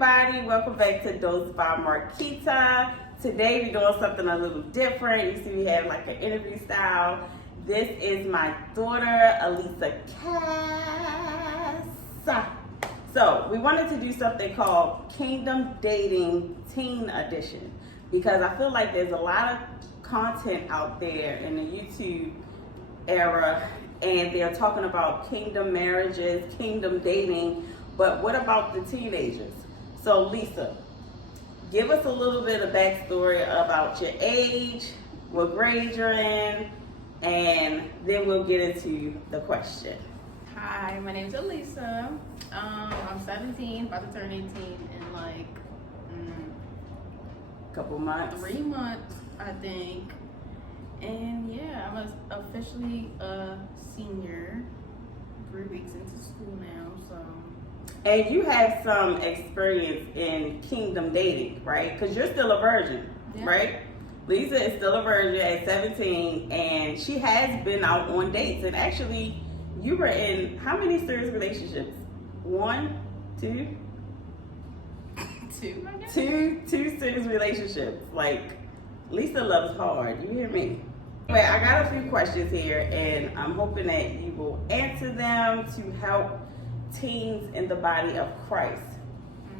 everybody, welcome back to Dose by Marquita. Today we're doing something a little different. You see we have like an interview style. This is my daughter, Elisa Cass. So we wanted to do something called Kingdom Dating Teen Edition because I feel like there's a lot of content out there in the YouTube era and they're talking about kingdom marriages, kingdom dating, but what about the teenagers? So Lisa, give us a little bit of backstory about your age, what grade you're in, and then we'll get into the question. Hi, my name's Elisa. I'm 17, about to turn 18 in like Couple months. 3 months, I think. And yeah, I'm officially a senior, 3 weeks into school now, so. And you have some experience in kingdom dating, right? Because you're still a virgin, Yeah. right? Lisa is still a virgin at 17, and she has been out on dates. And actually, you were in how many serious relationships? 1, 2? 2, I guess. Two serious relationships. Like, Lisa loves hard. You hear me? But I got a few questions here, and I'm hoping that you will answer them to help teens in the body of Christ.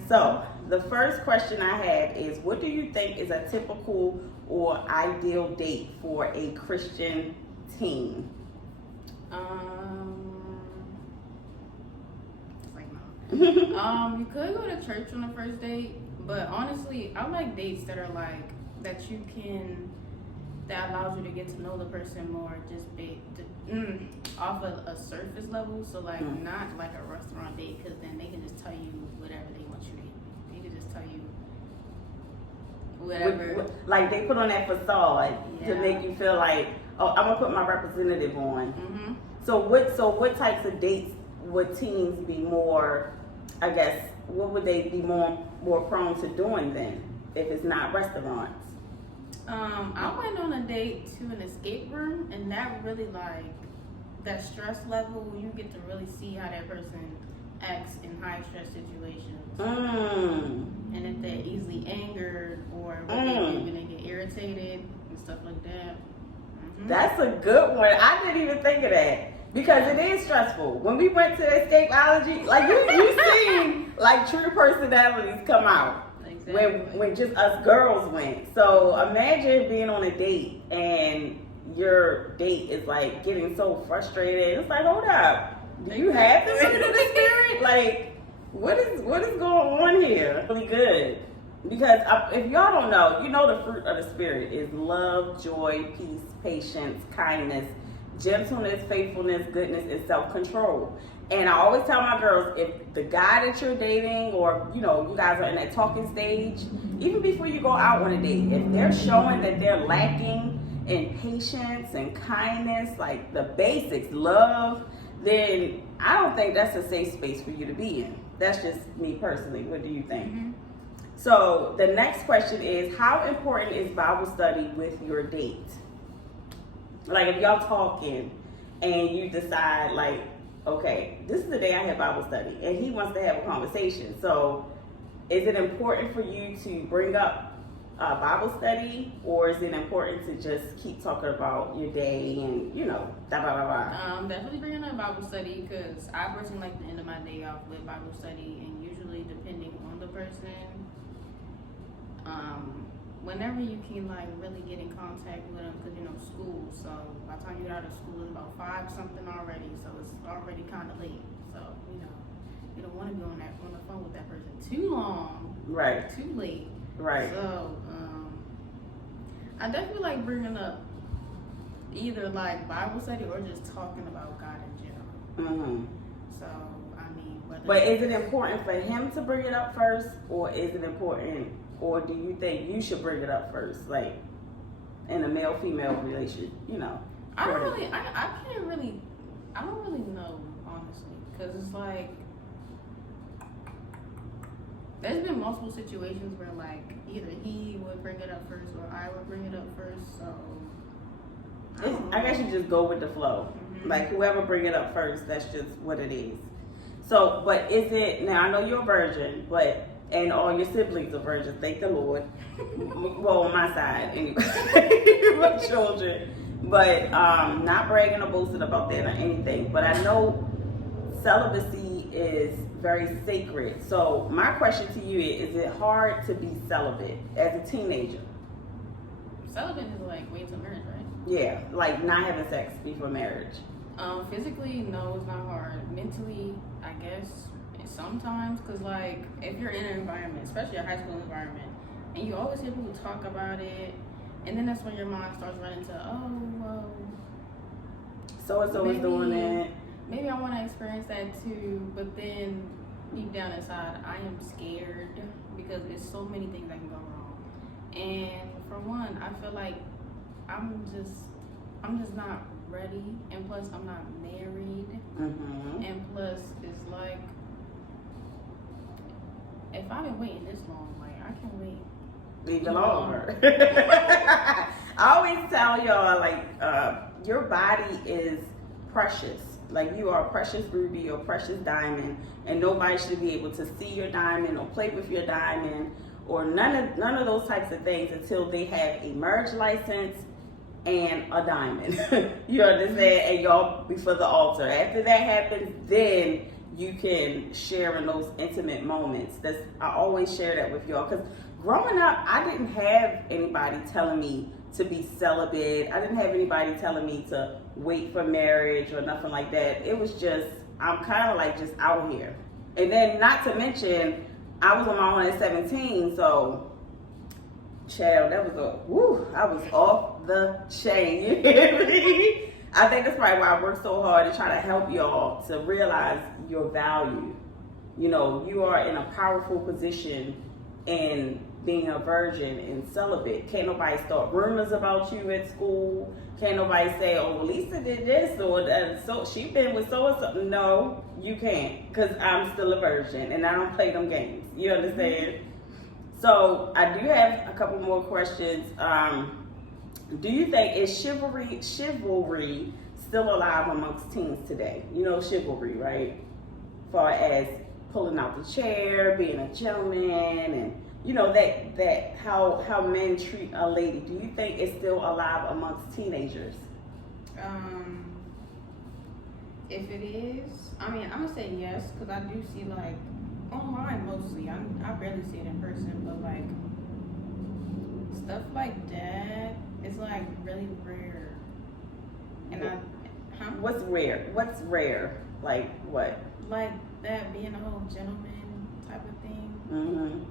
So, the first question I have is, what do you think is a typical or ideal date for a Christian teen? It's like no. You could go to church on the first date, but honestly, I like dates that are like that that allows you to get to know the person more, just off of a surface level. So like not like a restaurant date, because then they can just tell you whatever they want you to eat. They can just tell you whatever. Like they put on that facade to Yeah. make you feel like, oh, I'm gonna put my representative on. Mm-hmm. So what types of dates would teens be more, I guess, what would they be more prone to doing then if it's not restaurants? I went on a date to an escape room, and that really like that stress level. You get to really see how that person acts in high stress situations, and if they're easily angered or what they do when they get irritated and stuff like that. That's a good one. I didn't even think of that because it is stressful. When we went to escapeology, like you seen like true personalities come out. When just us girls went. So imagine being on a date and your date is like getting so frustrated. It's like, hold up, do you have the fruit of the spirit? Like, what is going on here? Really good. Because if y'all don't know, you know the fruit of the spirit is love, joy, peace, patience, kindness, gentleness, faithfulness, goodness, and self-control. And I always tell my girls, if the guy that you're dating or, you guys are in that talking stage, even before you go out on a date, if they're showing that they're lacking in patience and kindness, like the basics, love, then I don't think that's a safe space for you to be in. That's just me personally. What do you think? Mm-hmm. So the next question is, how important is Bible study with your date? Like if y'all talking and you decide like, okay, this is the day I have Bible study, and he wants to have a conversation. So, is it important for you to bring up Bible study, or is it important to just keep talking about your day and da da da da? Definitely bringing up Bible study, because I personally like to end of my day off with Bible study, and usually depending on the person, whenever you can like really get in contact with them, because school. So by the time you get out of school, it's about 5 something already. So it's already kind of late. So you don't want to be on the phone with that person too long. Right. Too late. Right. So I definitely like bringing up either like Bible study or just talking about God in general. So I mean, but is it important for him to bring it up first, or is it important? Or do you think you should bring it up first, like in a male-female relationship? I don't really know, honestly, because it's like there's been multiple situations where like either he would bring it up first or I would bring it up first. So I guess you just go with the flow. Mm-hmm. Like whoever bring it up first, that's just what it is. So, but is it now? I know you're a virgin, but and all your siblings are virgins. Thank the Lord. Well, on my side, anyway, my children. But not bragging or boasting about that or anything. But I know celibacy is very sacred. So my question to you is it hard to be celibate as a teenager? Celibate is like wait till marriage, right? Yeah, like not having sex before marriage. Physically, no, it's not hard. Mentally, I guess sometimes, because like if you're in an environment, especially a high school environment, and you always hear people talk about it, and then that's when your mind starts running to, oh, well, so it's always doing it. Maybe I want to experience that too, but then deep down inside, I am scared because there's so many things that can go wrong. And for one, I feel like I'm just not ready, and plus I'm not married, and plus it's like if I've been waiting this long, like I can wait even longer. I always tell y'all like your body is precious. Like you are a precious ruby or precious diamond, and nobody should be able to see your diamond or play with your diamond or none of those types of things until they have a marriage license and a diamond. You understand? And y'all before the altar. After that happens, then you can share in those intimate moments. I always share that with y'all because growing up, I didn't have anybody telling me to be celibate. I didn't have anybody telling me to wait for marriage or nothing like that. It was just, I'm kind of like just out here. And then not to mention, I was on my own at 17, so child, that was I was off the chain. You hear me? I think that's probably why I work so hard to try to help y'all to realize your value. You know, you are in a powerful position in being a virgin and celibate. Can't nobody start rumors about you at school. Can't nobody say, oh, well, Lisa did this or so she been with so and so. No, you can't, because I'm still a virgin and I don't play them games. You understand? So I do have a couple more questions. Do you think is chivalry still alive amongst teens today? You know chivalry, right? Far as pulling out the chair, being a gentleman, and you know that how men treat a lady. Do you think it's still alive amongst teenagers? If it is, I mean, I'm gonna say yes, because I do see like online mostly. I barely see it in person, but like stuff like that, it's like really rare. And What's rare? What's rare? Like what? Like that being a whole gentleman type of thing.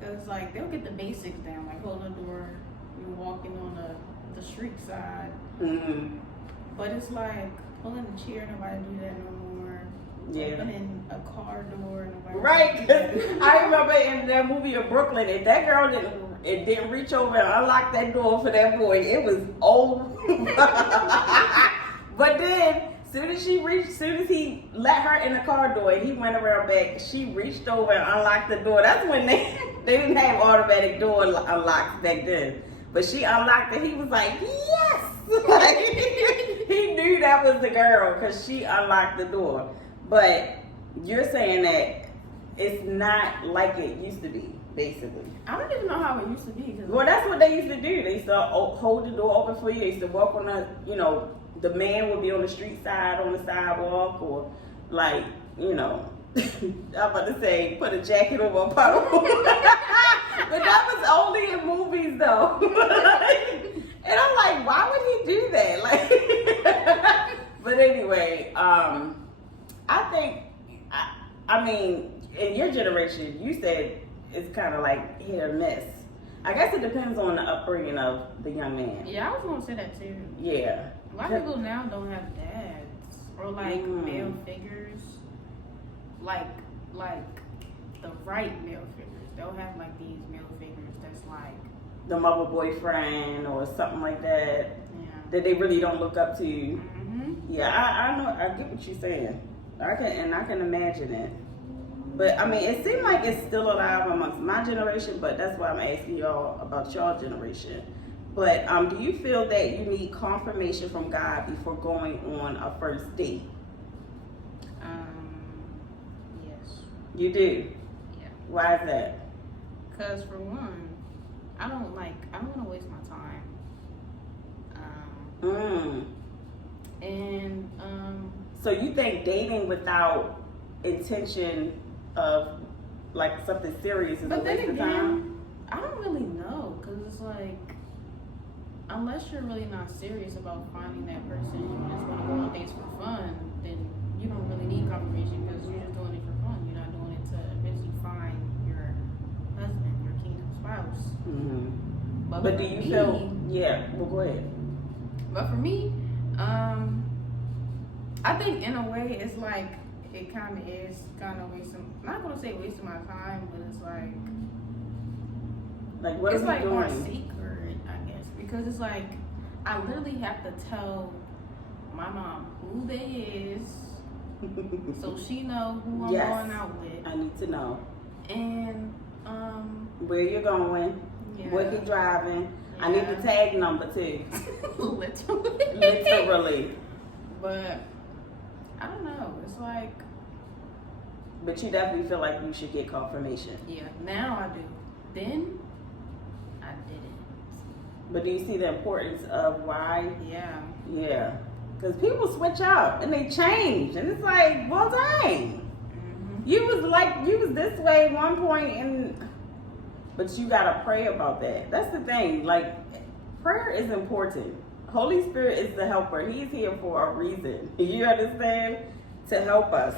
Cause like they'll get the basics down, like holding the door, you're walking on the street side. But it's like pulling a chair, nobody do that no more. Yeah. Opening a car door, nobody. Right. I remember in that movie of Brooklyn, if that girl didn't reach over and unlock that door for that boy, it was over. But then, soon as he let her in the car door, he went around back. She reached over and unlocked the door. That's when they didn't have automatic door unlocks back then. But she unlocked it. He was like, yes. Like, he knew that was the girl because she unlocked the door. But you're saying that it's not like it used to be, basically. I don't even know how it used to be. Well, that's what they used to do. They used to hold the door open for you. They used to walk on the man would be on the street side, on the sidewalk, or like, I'm about to say, put a jacket over a puddle. But that was only in movies, though. And I'm like, why would he do that? Like, but anyway, I think, I mean, in your generation, you said it's kind of like hit or miss. I guess it depends on the upbringing of the young man. Yeah, I was gonna say that too. Yeah. A lot of people now don't have dads or like male figures, like the right male figures. They'll have like these male figures that's like the mother boyfriend or something like that. Yeah. That they really don't look up to. Yeah, I know. I get what you're saying. I can imagine it. But I mean, it seems like it's still alive amongst my generation. But that's why I'm asking y'all about y'all generation. But do you feel that you need confirmation from God before going on a first date? Yes. You do? Yeah. Why is that? Because for one, I don't want to waste my time. So you think dating without intention of like something serious is a waste of time? I don't really know, because it's like, unless you're really not serious about finding that person, you just want to go on dates for fun, then you don't really need confirmation, because you're just doing it for fun. You're not doing it to eventually find your husband, your kingdom spouse. But do you feel? Yeah. Well, go ahead. But for me, I think in a way it's like it kind of is wasting. I'm not gonna say wasting my time, but it's like what it's are like you doing? more secret, I guess, because it's like I literally have to tell my mom who they is, so she know who I'm going out with. I need to know. And where you're going, what you're driving. I need the tag number too. Literally. But I don't know. It's like. But you definitely feel like you should get confirmation. Yeah. Now I do. Then I didn't. But do you see the importance of why? Yeah. Yeah. Because people switch out and they change, and it's like, well, dang. You was this way at one point, but you gotta pray about that. That's the thing. Like, prayer is important. Holy Spirit is the helper. He's here for a reason. You understand? To help us.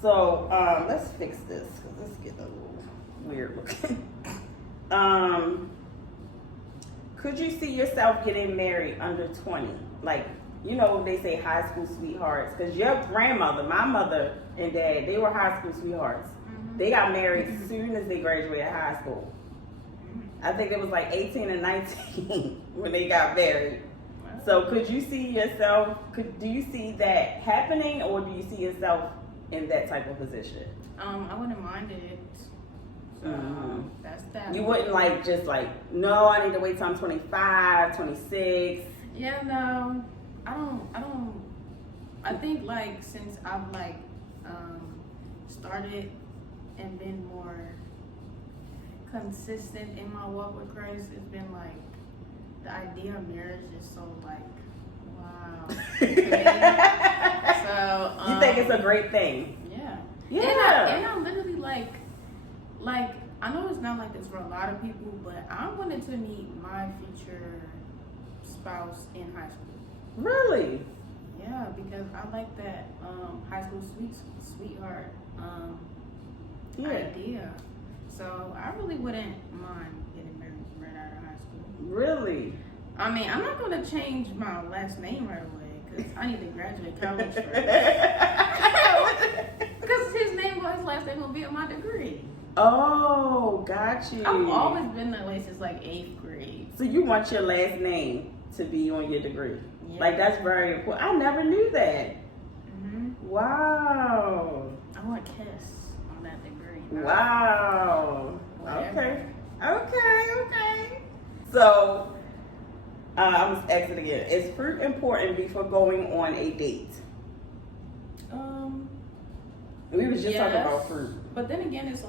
So let's fix this, because this is getting a little weird looking. Could you see yourself getting married under 20? Like, you know, they say high school sweethearts, because your grandmother, my mother and dad, they were high school sweethearts. They got married as soon as they graduated high school. I think it was like 18 and 19 when they got married. So could you see yourself, do you see that happening, or do you see yourself in that type of position? I wouldn't mind it. So that's that. You wouldn't no, I need to wait till I'm 25, 26. Yeah, no. I don't I think since I've started and been more consistent in my walk with Christ, it's been the idea of marriage is so wow. So you think it's a great thing? Yeah. Yeah. And I literally like I know it's not like this for a lot of people, but I wanted to meet my future spouse in high school. Really? Yeah, because I like that high school sweetheart idea. So I really wouldn't mind getting married right out of high school. Really? I mean, I'm not going to change my last name right away, because I need to graduate college first. Because his last name will be on my degree. Oh, got you. I've always been that way since 8th grade. So you want your last name to be on your degree? Yeah. That's very important. I never knew that. Wow. I want Kiss on that degree. Wow. Whatever. Okay. So, I'm just asking again. Is fruit important before going on a date? We was just talking about fruit. But then again, it's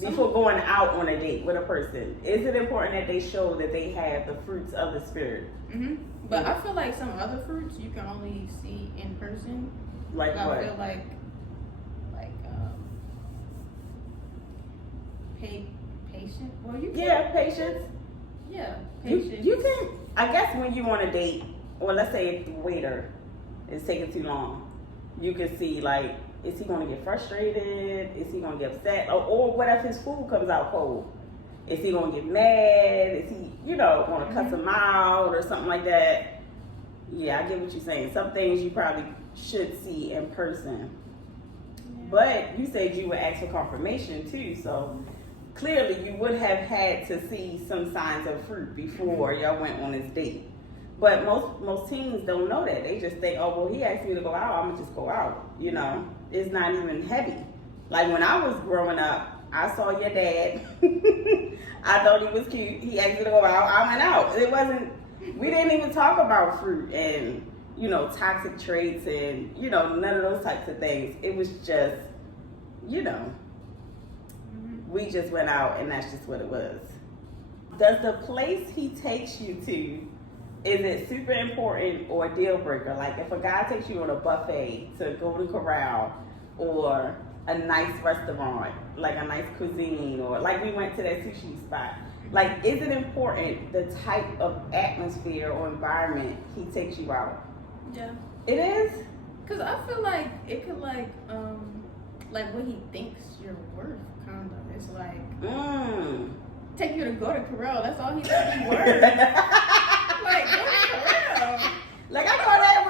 before going out on a date with a person, is it important that they show that they have the fruits of the spirit? But I feel like some other fruits you can only see in person. Like what? I feel like patient. Well, you can. Patience. Yeah, patience. You can. I guess when you on a date, or let's say if the waiter is taking too long, you can see is he going to get frustrated? Is he going to get upset? Or what if his food comes out cold? Is he going to get mad? Is he, going to cuss him out or something like that? Yeah, I get what you're saying. Some things you probably should see in person. Yeah. But you said you would ask for confirmation too, so clearly you would have had to see some signs of fruit before y'all went on this date. But most teens don't know that. They just think, oh, well, he asked me to go out, I'm going to just go out. It's not even heavy. When I was growing up, I saw your dad. I thought he was cute. He asked me to go out. I went out. We didn't even talk about fruit and, toxic traits and, none of those types of things. It was just, We just went out and that's just what it was. Does the place he takes you to, is it super important or a deal breaker? Like if a guy takes you on a buffet to Golden Corral or a nice restaurant, like a nice cuisine, or like we went to that sushi spot. Like, is it important the type of atmosphere or environment he takes you out? Yeah. It is? Cause I feel like it could like what he thinks you're worth, kind of. It's like take you to go to Corral. That's all he thinks you worth. Like go to Corral. Like I go there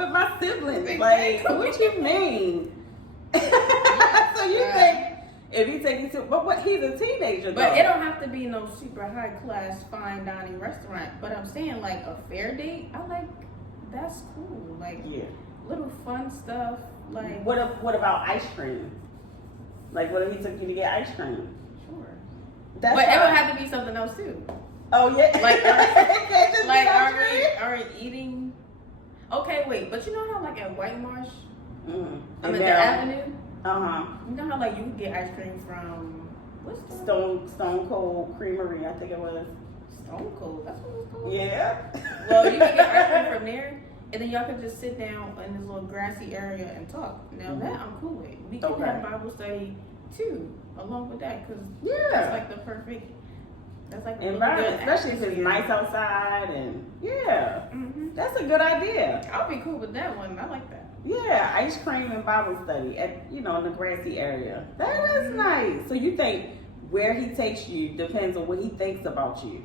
with my siblings. Exactly. Like what you mean? So you think if he take you to, but what, he's a teenager though. But it don't have to be no super high class fine dining restaurant. But I'm saying like a fair date, I like that's cool. Like little fun stuff. Like what about ice cream? Like what if he took you to get ice cream? Sure. That's but it would have to be something else too. Oh yeah. Like are we eating? Okay, wait. But you know how like at White Marsh, I mean the Avenue. You know how like you could get ice cream from what's the Stone Cold Creamery, I think it was. Stone Cold, that's what it's called? Yeah. Well, you can get ice cream from there, and then y'all can just sit down in this little grassy area and talk. Now that I'm cool with. We can have Bible study too, along with that, because that's like the perfect. That's like a environment, especially if it's nice outside and that's a good idea. I'll be cool with that one. I like that. Yeah, ice cream and Bible study at in the grassy area. That is nice. So you think where he takes you depends on what he thinks about you.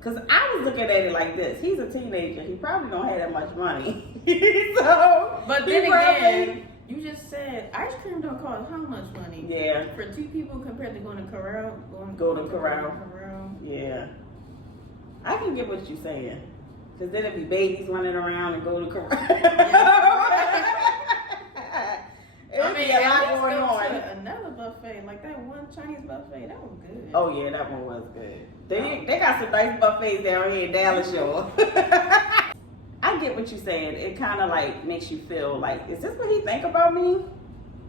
Cause I was looking at it like this: he's a teenager. He probably don't have that much money. But then again, you just said ice cream don't cost how much money? Yeah. For two people compared to going to Corral, go to Corral. Yeah. I can get what you're saying. Cause then it'd be babies running around and go to Corral. It'd be a lot going on. Another buffet, like that one Chinese buffet, that was good. Oh yeah, that one was good. They got some nice buffets down here in Dallas, y'all. I get what you're saying. It kind of like makes you feel like, is this what he think about me?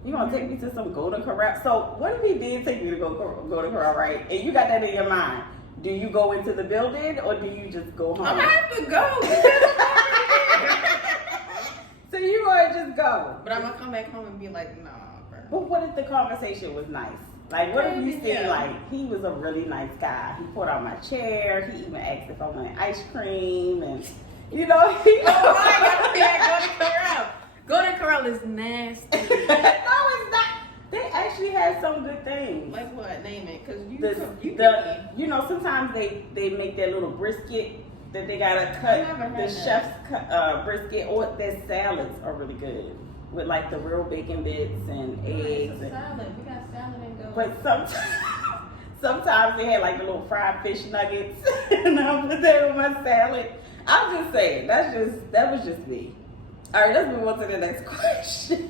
You gonna take me to some Golden Corral? So what if he did take you to go to Corral, right? And you got that in your mind. Do you go into the building or do you just go home? I have to go. So you want to just go. But I'm going to come back home and be like, nah, bro. But what if the conversation was nice? Like, what if you see, like, he was a really nice guy. He pulled out my chair. He even asked if I wanted ice cream. And, he... Oh, my God. Go to Corral. Go to Corral is nasty. No, it's not. They actually have some good things. Like what? Name it. Because sometimes they make their little brisket that they gotta cut. The chef's brisket, or their salads are really good with like the real bacon bits and eggs. Salad. We got salad and go. But sometimes they had like the little fried fish nuggets, and I put that on my salad. I'm just saying that was just me. All right, let's move on to the next question.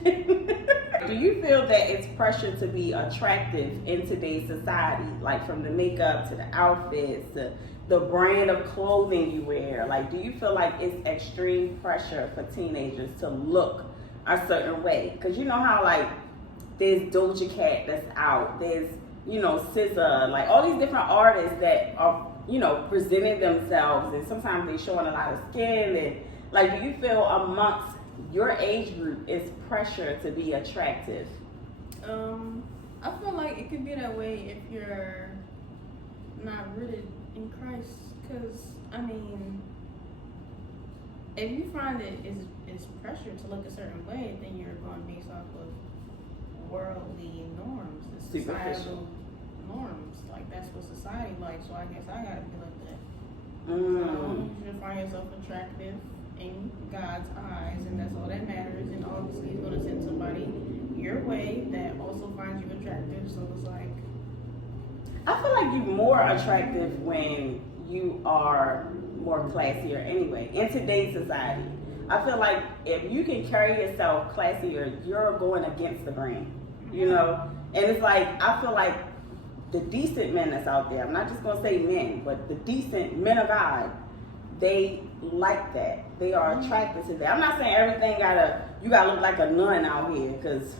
Do you feel that it's pressure to be attractive in today's society? Like from the makeup to the outfits, to the brand of clothing you wear. Like, do you feel like it's extreme pressure for teenagers to look a certain way? Because you know how like there's Doja Cat that's out. There's, SZA, like all these different artists that are, presenting themselves, and sometimes they showing a lot of skin. And like, do you feel amongst your age group it's pressure to be attractive? I feel like it could be that way if you're not rooted in Christ. Because, I mean, if you find it is pressure to look a certain way, then you're going based off of worldly norms, the societal norms. Like, that's what society like, so I guess I gotta be like that. So you should find yourself attractive in God's eyes, and that's all that matters. And obviously he's going to send somebody your way that also finds you attractive. So it's like, I feel like you're more attractive when you are more classier anyway in today's society. I feel like if you can carry yourself classier, you're going against the grain, and it's like, I feel like the decent men that's out there, I'm not just going to say men, but the decent men of God, they like that. They are attracted to that. I'm not saying everything you gotta look like a nun out here, because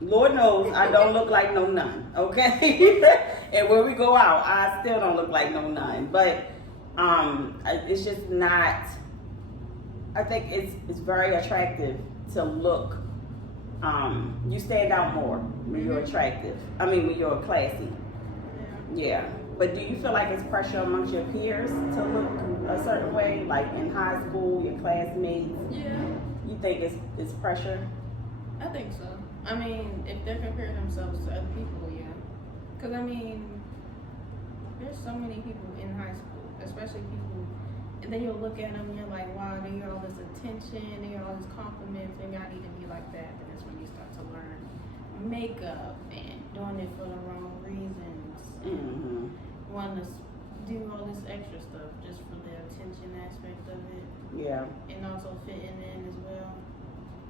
Lord knows I don't look like no nun, okay? And when we go out, I still don't look like no nun. But it's just not, I think it's very attractive to look, you stand out more when you're attractive. I mean, when you're classy. Yeah. But do you feel like it's pressure amongst your peers to look a certain way? Like in high school, your classmates? Yeah. You think it's pressure? I think so. I mean, if they're comparing themselves to other people, yeah. Because, I mean, there's so many people in high school, especially people, and then you'll look at them and you're like, wow, they get all this attention, they get all these compliments, maybe I need to be like that. And that's when you start to learn makeup and doing it for the wrong reasons. Mm-hmm. Want to do all this extra stuff just for the attention aspect of it. Yeah. And also fitting in as well.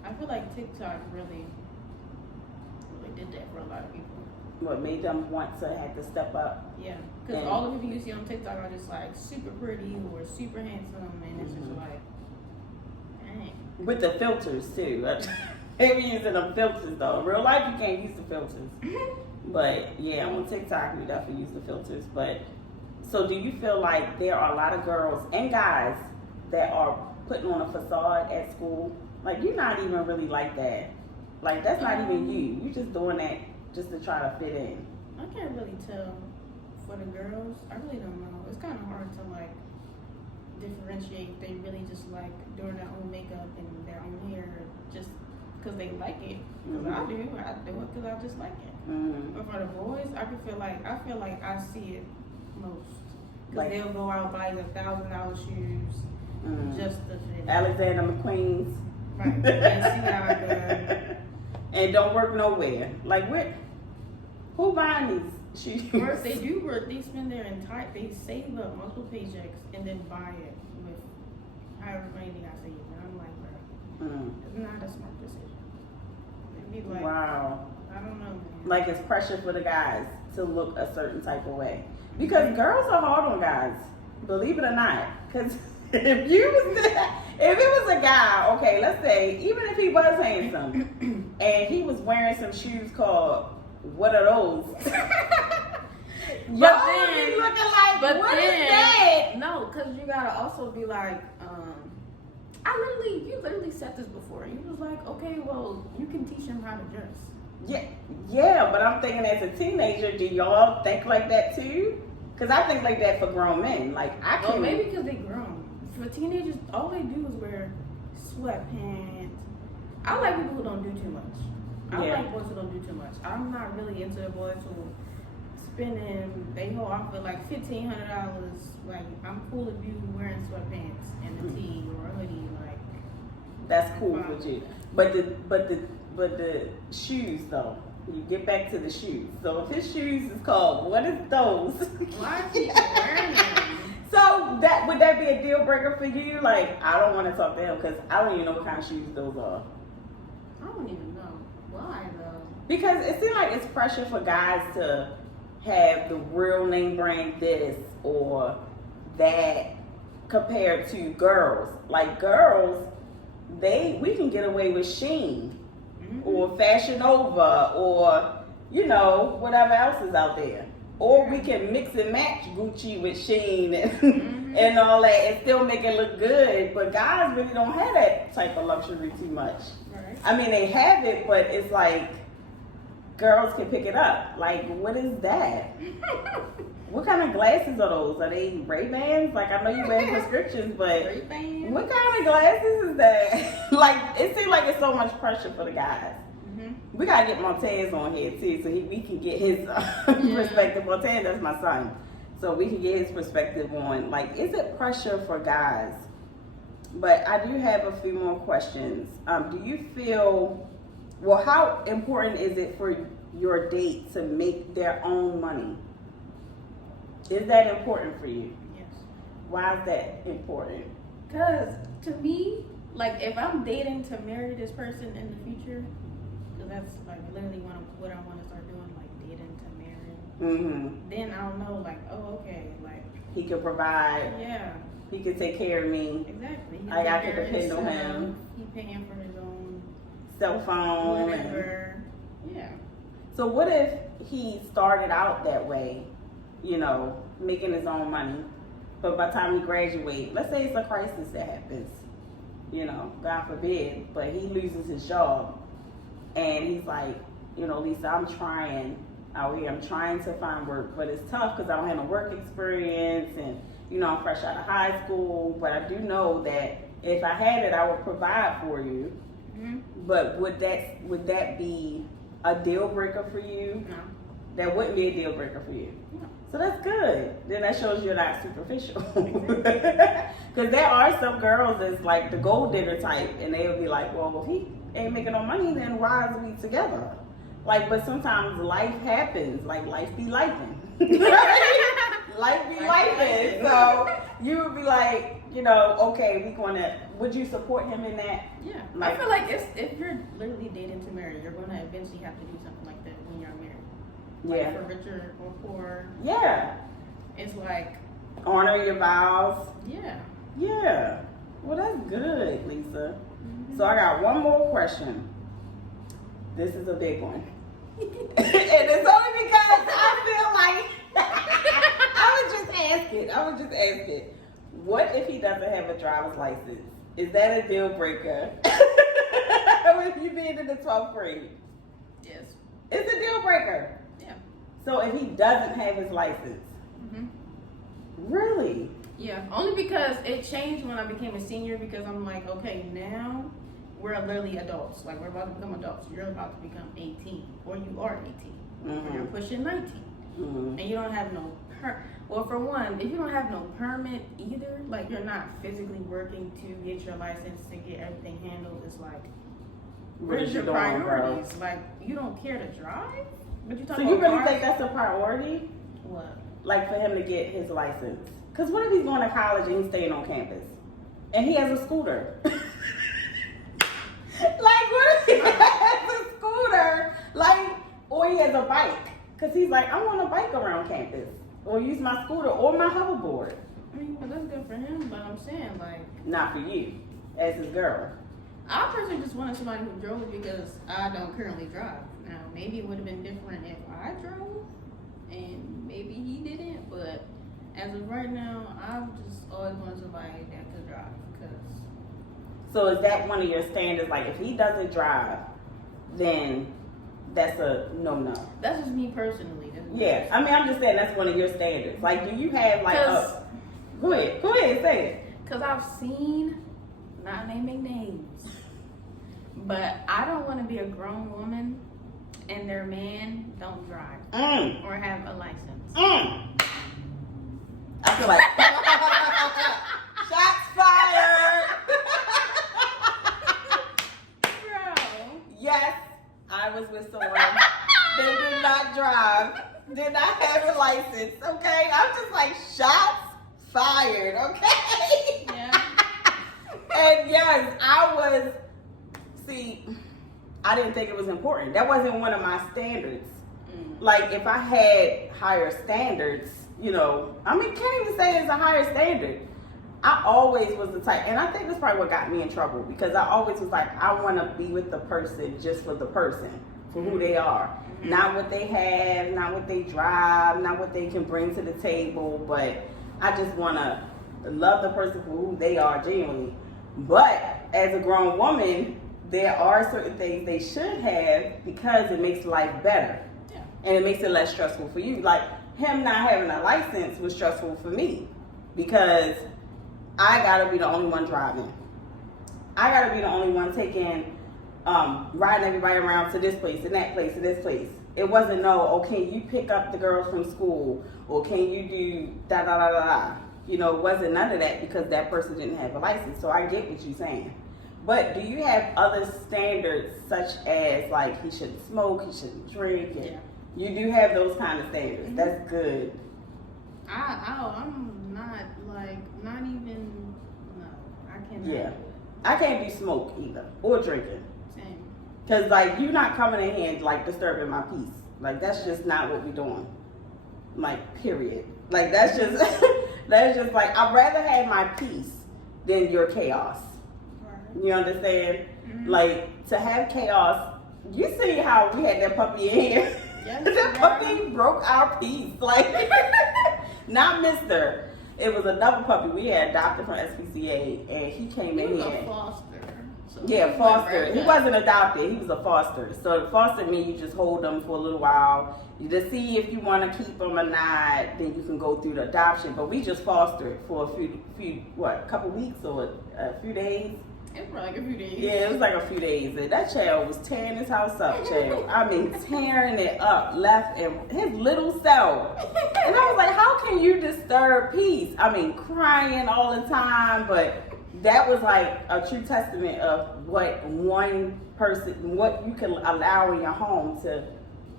I feel like TikTok really did that for a lot of people. What made them want to have to step up? Yeah, because all the people you see on TikTok are just like super pretty or super handsome, and it's just like, dang. With the filters too. They be using them filters though. In real life, you can't use the filters. But yeah, on TikTok, you definitely use the filters. But so, do you feel like there are a lot of girls and guys that are putting on a facade at school? Like, you're not even really like that. Like, that's not even you. You're just doing that just to try to fit in. I can't really tell for the girls. I really don't know. It's kind of hard to like differentiate if they really just like doing their own makeup and their own hair just because they like it. Because I do it because I just like it. Mm-hmm. But for the boys, I feel like I see it most. Because Like, they'll go out and buy $1,000 shoes just to fit. Alexander McQueen's. Right. Balenciaga. And don't work nowhere. Like, who buying these shoes? First, they do work. They spend their entire, they save up multiple paychecks and then buy it with however money they got saved. And I'm like, bro, it's not a smart decision. It'd be like, wow. I don't know, man. Like, it's pressure for the guys to look a certain type of way. Because girls are hard on guys, believe it or not. Because if it was a guy, okay, let's say, even if he was handsome, and he was wearing some shoes called, what are those? Y'all would be looking like, what is that? No, because you gotta also be like, you literally said this before. You was like, okay, well, you can teach him how to dress. Yeah, but I'm thinking as a teenager, do y'all think like that too? Because I think like that for grown men. Like, I can. Well, maybe because they grown. For teenagers, all they do is wear sweatpants. I like people who don't do too much. I like boys who don't do too much. I'm not really into the boys who spending they whole outfit like $1,500. Like, I'm cool if you wearing sweatpants and a tee or a hoodie. Like, that's cool with you. But the shoes though. You get back to the shoes. So if his shoes is called, what is those? Why are people wearing them? So would that be a deal breaker for you? Like, I don't want to talk to him because I don't even know what kind of shoes those are. I don't even know. Why though? Because it seems like it's pressure for guys to have the real name brand this or that compared to girls. Like, girls, we can get away with Shein or Fashion Nova or, whatever else is out there. Or we can mix and match Gucci with Shein and all that and still make it look good. But guys really don't have that type of luxury too much. Right. I mean, they have it, but it's like girls can pick it up. Like, what is that? What kind of glasses are those? Are they Ray-Bans? Like, I know you wear prescriptions, but Ray-Bans? What kind of glasses is that? Like, it seems like it's so much pressure for the guys. We gotta get Montez on here too, so we can get his perspective. Montez, that's my son, so we can get his perspective on, like, is it pressure for guys? But I do have a few more questions. Do you feel, well, how important is it for your date to make their own money? Is that important for you? Yes. Why is that important? Because to me, like, if I'm dating to marry this person in the future, that's like literally what I want to start doing, like dating to marry. Then I'll know, like, oh, okay, like he could provide. Yeah. He could take care of me. Exactly. I could depend on him. He paying for his own cell phone. Whatever. Yeah. So what if he started out that way, you know, making his own money, but by the time he graduates, let's say it's a crisis that happens, you know, God forbid, but he loses his job, and he's like, you know, Lisa, I'm trying out here, I'm trying to find work, but it's tough because I don't have no work experience, and, you know, I'm fresh out of high school, but I do know that if I had it, I would provide for you. Mm-hmm. But would that be a deal breaker for you? No. That wouldn't be a deal breaker for you. No. So that's good. Then that shows you're not superficial. Because there are some girls that's like the gold digger type, and they would be like, well, if he ain't making no money, then why are we together? Like, but sometimes life happens. Like, life be lifing. Life be lifing. So you would be like, you know, okay, would you support him in that? Yeah. Like, I feel like if you're literally dating to marry, you're going to eventually have to do something like that when you're married. Like, yeah. for richer or poor. Yeah. It's like. Honor your vows. Yeah. Yeah. Well, that's good, Lisa. Mm-hmm. So I got one more question. This is a big one. And it's only because I feel like I would just ask it. What if he doesn't have a driver's license? Is that a deal breaker? With you being in the 12th grade? Yes. It's a deal breaker. Yeah. So if he doesn't have his license? Mm-hmm. Really? Yeah. Only because it changed when I became a senior, because I'm like, okay, now we're literally adults. Like, we're about to become adults. You're about to become 18. Or you are 18. Mm-hmm. Or you're pushing 19. Mm-hmm. And you don't have no well, for one, if you don't have no permit either, like, you're not physically working to get your license, to get everything handled, it's like, where's your priorities? Bro? Like, you don't care to drive? But you talk so about you really cars? think that's a priority? What? Like, for him to get his license? Because what if he's going to college and he's staying on campus? And he has a scooter? Like, what if he has a scooter? Like, or he has a bike? Because he's like, I want to bike around campus. Or use my scooter or my hoverboard. I mean, well, that's good for him, but I'm saying, like... Not for you, as his girl. I personally just wanted somebody who drove, because I don't currently drive. Now, maybe it would have been different if I drove, and maybe he didn't, but as of right now, I've just always wanted somebody that could drive, because... So is that one of your standards? Like, if he doesn't drive, then that's a no-no. That's just me personally. Yeah, I mean, I'm just saying that's one of your standards. Like, do you have, like, Go ahead, say it. Because I've seen, not naming names, but I don't want to be a grown woman and their man don't drive or have a license. I feel like shots fired. Bro. Yes, I was with someone that did not drive, did not have a license. Okay, I'm just like, shots fired. Okay. Yeah. And yes, I didn't think it was important. That wasn't one of my standards. Like, if I had higher standards, you know, I mean, can't even say it's a higher standard. I always was the type, and I think that's probably what got me in trouble, because I always was like, I want to be with the person just for the person, for who they are. Mm-hmm. Not what they have, not what they drive, not what they can bring to the table, but I just want to love the person for who they are genuinely. But as a grown woman, there are certain things they should have, because it makes life better. Yeah. And it makes it less stressful for you. Like, him not having a license was stressful for me, because I gotta be the only one driving. I gotta be the only one taking, riding everybody around to this place and that place and this place. It wasn't can you pick up the girls from school, or can you do da da da da da. You know, it wasn't none of that, because that person didn't have a license. So I get what you're saying. But do you have other standards, such as, like, he shouldn't smoke, he shouldn't drink? And you do have those kind of standards. Mm-hmm. That's good. I'm not, like, not even, no, I can't. Yeah. I can't do smoke either, or drinking. Same. Because, like, you're not coming in here and, like, disturbing my peace. Like, that's just not what we're doing. Like, period. Like, that's just, that's just, like, I'd rather have my peace than your chaos. Right. You understand? Mm-hmm. Like, to have chaos You see how we had that puppy in here? Yes, That puppy broke our peace. Like, not Mister. It was another puppy we had adopted from SPCA, and he came in was here. a foster. So Yeah, foster. right He wasn't adopted. He was a foster. So the foster means you just hold them for a little while. You just see if you want to keep them or not. Then you can go through the adoption. But we just fostered for a couple weeks or a few days. It was like a few days. Yeah, it was like a few days. And that child was tearing his house up, child. I mean, tearing it up, left and his little self. And I was like, how can you disturb peace? I mean, crying all the time, but that was like a true testament of what what you can allow in your home to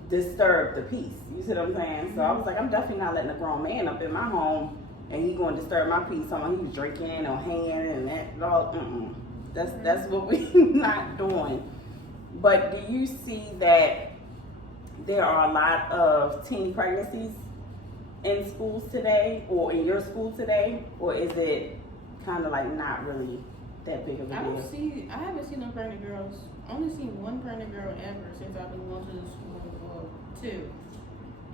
disturb the peace. You see what I'm saying? So I was like, I'm definitely not letting a grown man up in my home and he going to disturb my peace. Someone he was drinking or hanging and that all. That's what we not doing. But do you see that there are a lot of teen pregnancies in schools today, or in your school today, or is it kind of like not really that big of a deal? I haven't seen no pregnant girls. I only seen one pregnant girl ever since I've been going to the school. Well, two,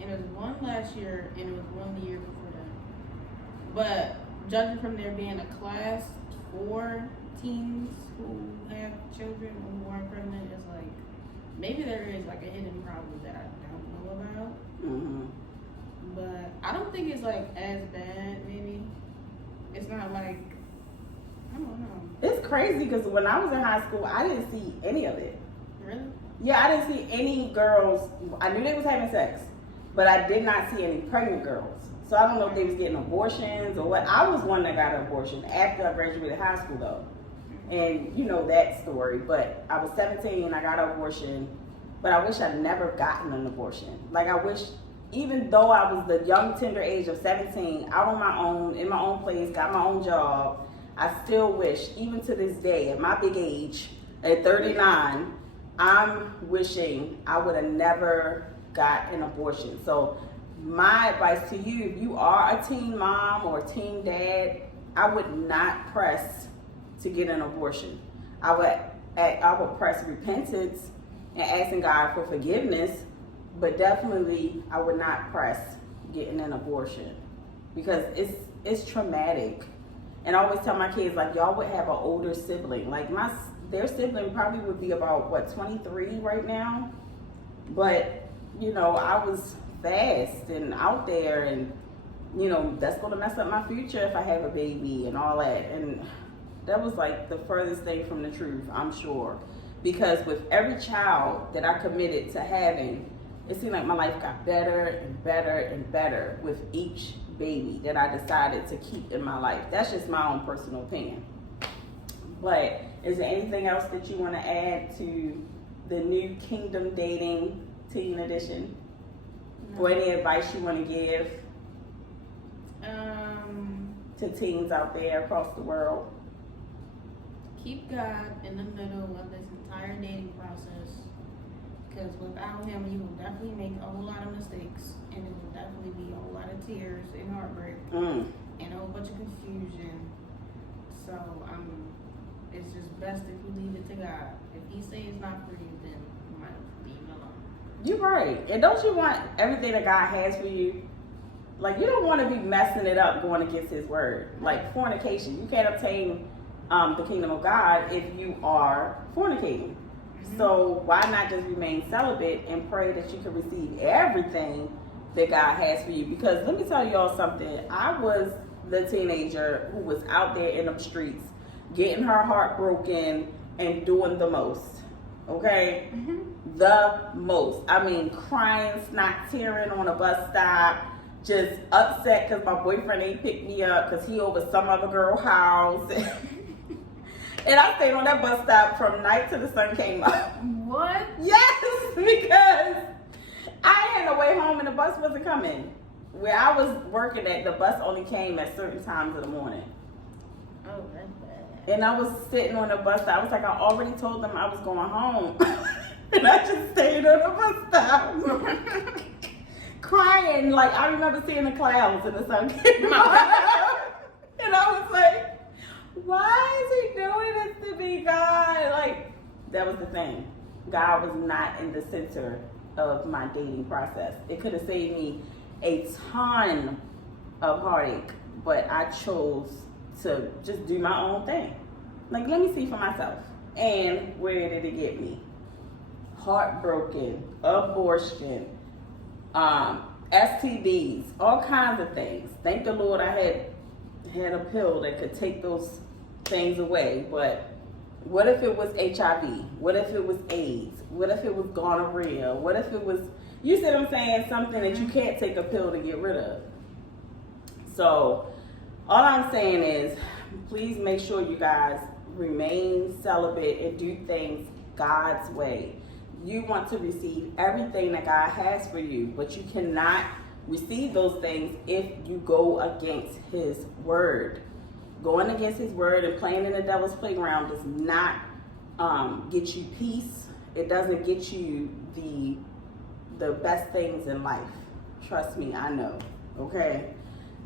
and it was one last year, and it was one the year before that. But judging from there being a class for teens who have children who aren't pregnant, it's like maybe there is like a hidden problem that I don't know about. Mm-hmm. But I don't think it's like as bad. Maybe it's not like, I don't know. It's crazy because when I was in high school, I didn't see any of it. Really? Yeah, I didn't see any girls. I knew they was having sex, but I did not see any pregnant girls. So I don't know if they was getting abortions or what. I was one that got an abortion after I graduated high school though. And you know that story. But I was 17, I got an abortion. But I wish I'd never gotten an abortion. Like I wish, even though I was the young tender age of 17, out on my own, in my own place, got my own job, I still wish, even to this day, at my big age, at 39, I'm wishing I would have never got an abortion. So my advice to you, if you are a teen mom or a teen dad, I would not press to get an abortion. I would press repentance and asking God for forgiveness, but definitely I would not press getting an abortion because it's traumatic. And I always tell my kids, like, y'all would have an older sibling. Like their sibling probably would be about 23 right now, but you know, I was fast and out there, and you know, that's gonna mess up my future if I have a baby and all that. And that was like the furthest thing from the truth, I'm sure. Because with every child that I committed to having, it seemed like my life got better and better and better with each baby that I decided to keep in my life. That's just my own personal opinion. But is there anything else that you want to add to the new Kingdom Dating Teen Edition? No. Or any advice you want to give to teens out there across the world? Keep God in the middle of this entire dating process, because without him you will definitely make a whole lot of mistakes, and it will definitely be a whole lot of tears and heartbreak and a whole bunch of confusion. So it's just best if you leave it to God. If he says it's not for you, then you might leave it alone. You're right. And don't you want everything that God has for you? Like, you don't want to be messing it up going against his word. Like fornication. You can't obtain the kingdom of God if you are fornicating. Mm-hmm. So why not just remain celibate and pray that you can receive everything that God has for you? Because let me tell y'all something. I was the teenager who was out there in the streets getting her heart broken and doing the most. Okay? Mm-hmm. The most. I mean, crying, snot tearing on a bus stop, just upset because my boyfriend ain't picked me up because he over some other girl's house. And I stayed on that bus stop from night till the sun came up. What? Yes, because I had no way home and the bus wasn't coming. Where I was working at, the bus only came at certain times of the morning. Oh, that's bad. And I was sitting on the bus stop. I was like, I already told them I was going home. And I just stayed on the bus stop. Crying. Like, I remember seeing the clouds and the sun came up. And I was like, why is he doing this to me, God? Like, that was the thing. God was not in the center of my dating process. It could have saved me a ton of heartache, but I chose to just do my own thing. Like, let me see for myself. And where did it get me? Heartbroken, abortion, STDs, all kinds of things. Thank the Lord I had a pill that could take those things away. But what if it was HIV? What if it was AIDS? What if it was gonorrhea? What if it was, you see what I'm saying, something that you can't take a pill to get rid of? So all I'm saying is, please make sure you guys remain celibate and do things God's way. You want to receive everything that God has for you, but you cannot receive those things if you go against His word. Going against His word and playing in the devil's playground does not get you peace. It doesn't get you the best things in life. Trust me, I know. Okay?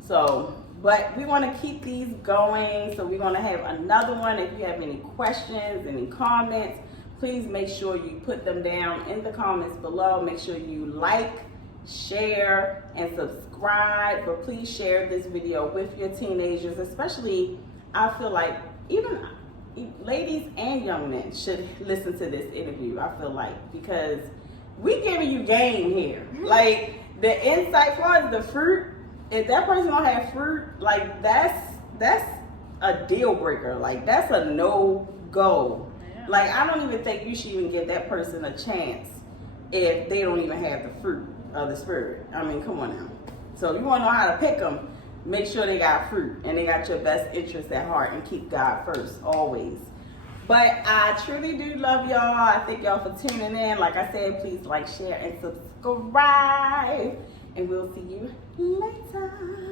So, but we want to keep these going. So we're going to have another one. If you have any questions, any comments, please make sure you put them down in the comments below. Make sure you like, share, and subscribe. But please share this video with your teenagers, especially, I feel like even ladies and young men should listen to this interview, I feel like, because we giving you game here. Like, the insight for us, the fruit, if that person don't have fruit, like, that's a deal breaker. Like, that's a no-go. Yeah. Like, I don't even think you should even give that person a chance if they don't even have the fruit of the Spirit. I mean, come on now. So you want to know how to pick them, make sure they got fruit and they got your best interest at heart, and keep God first always. But I truly do love y'all. I thank y'all for tuning in. Like I said, please like, share, and subscribe. And we'll see you later.